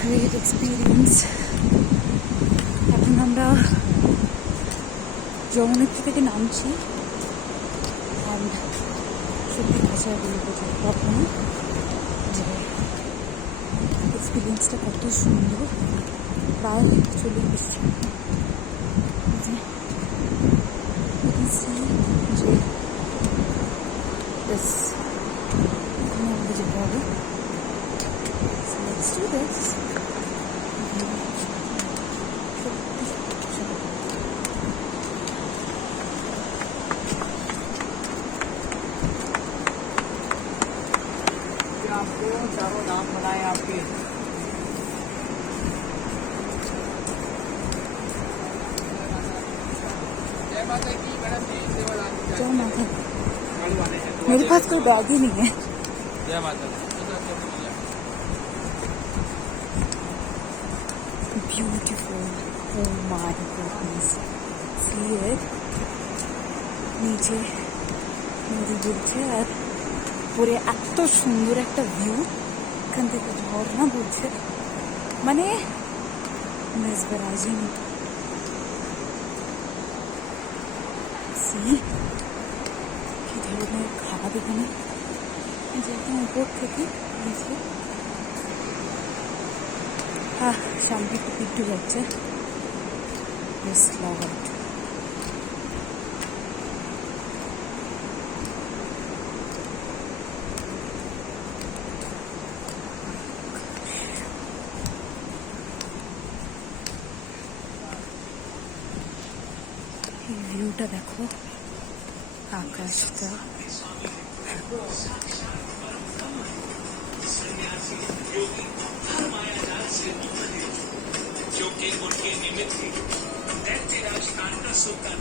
Great experience. এখন আমরা যমুনেত্রী থেকে নামছি। অ্যান্ড সত্যি কাছে বলবো যে কখনো যে এক্সপিরিয়েন্সটা কত সুন্দর। প্রায় চলে এসেছি যে বেশ এখানে আমাদের যেতে হবে। So let's do this. आपको चारों नाम बनाए आपके। जय माता की मैडम जी, सेवा जय माता। मेरे पास कोई बैग ही नहीं है। जय माता। Beautiful. Oh my goodness. See it? নিচে নদী বলছে আর পরে এত সুন্দর একটা ভিউ, এখান থেকে ঝর্ণা বলছে, মানে মেসমেরাইজিং। সি কি ধরনের খাবার এখানে, যে এখন উপর থেকে নিচে সামনে একটু পিট্টু যাচ্ছে। বেশ লাভ এই ভিউটা দেখো, আকাশটা जो कि उनके निमित्त ही दैत्य राज तारकासुर का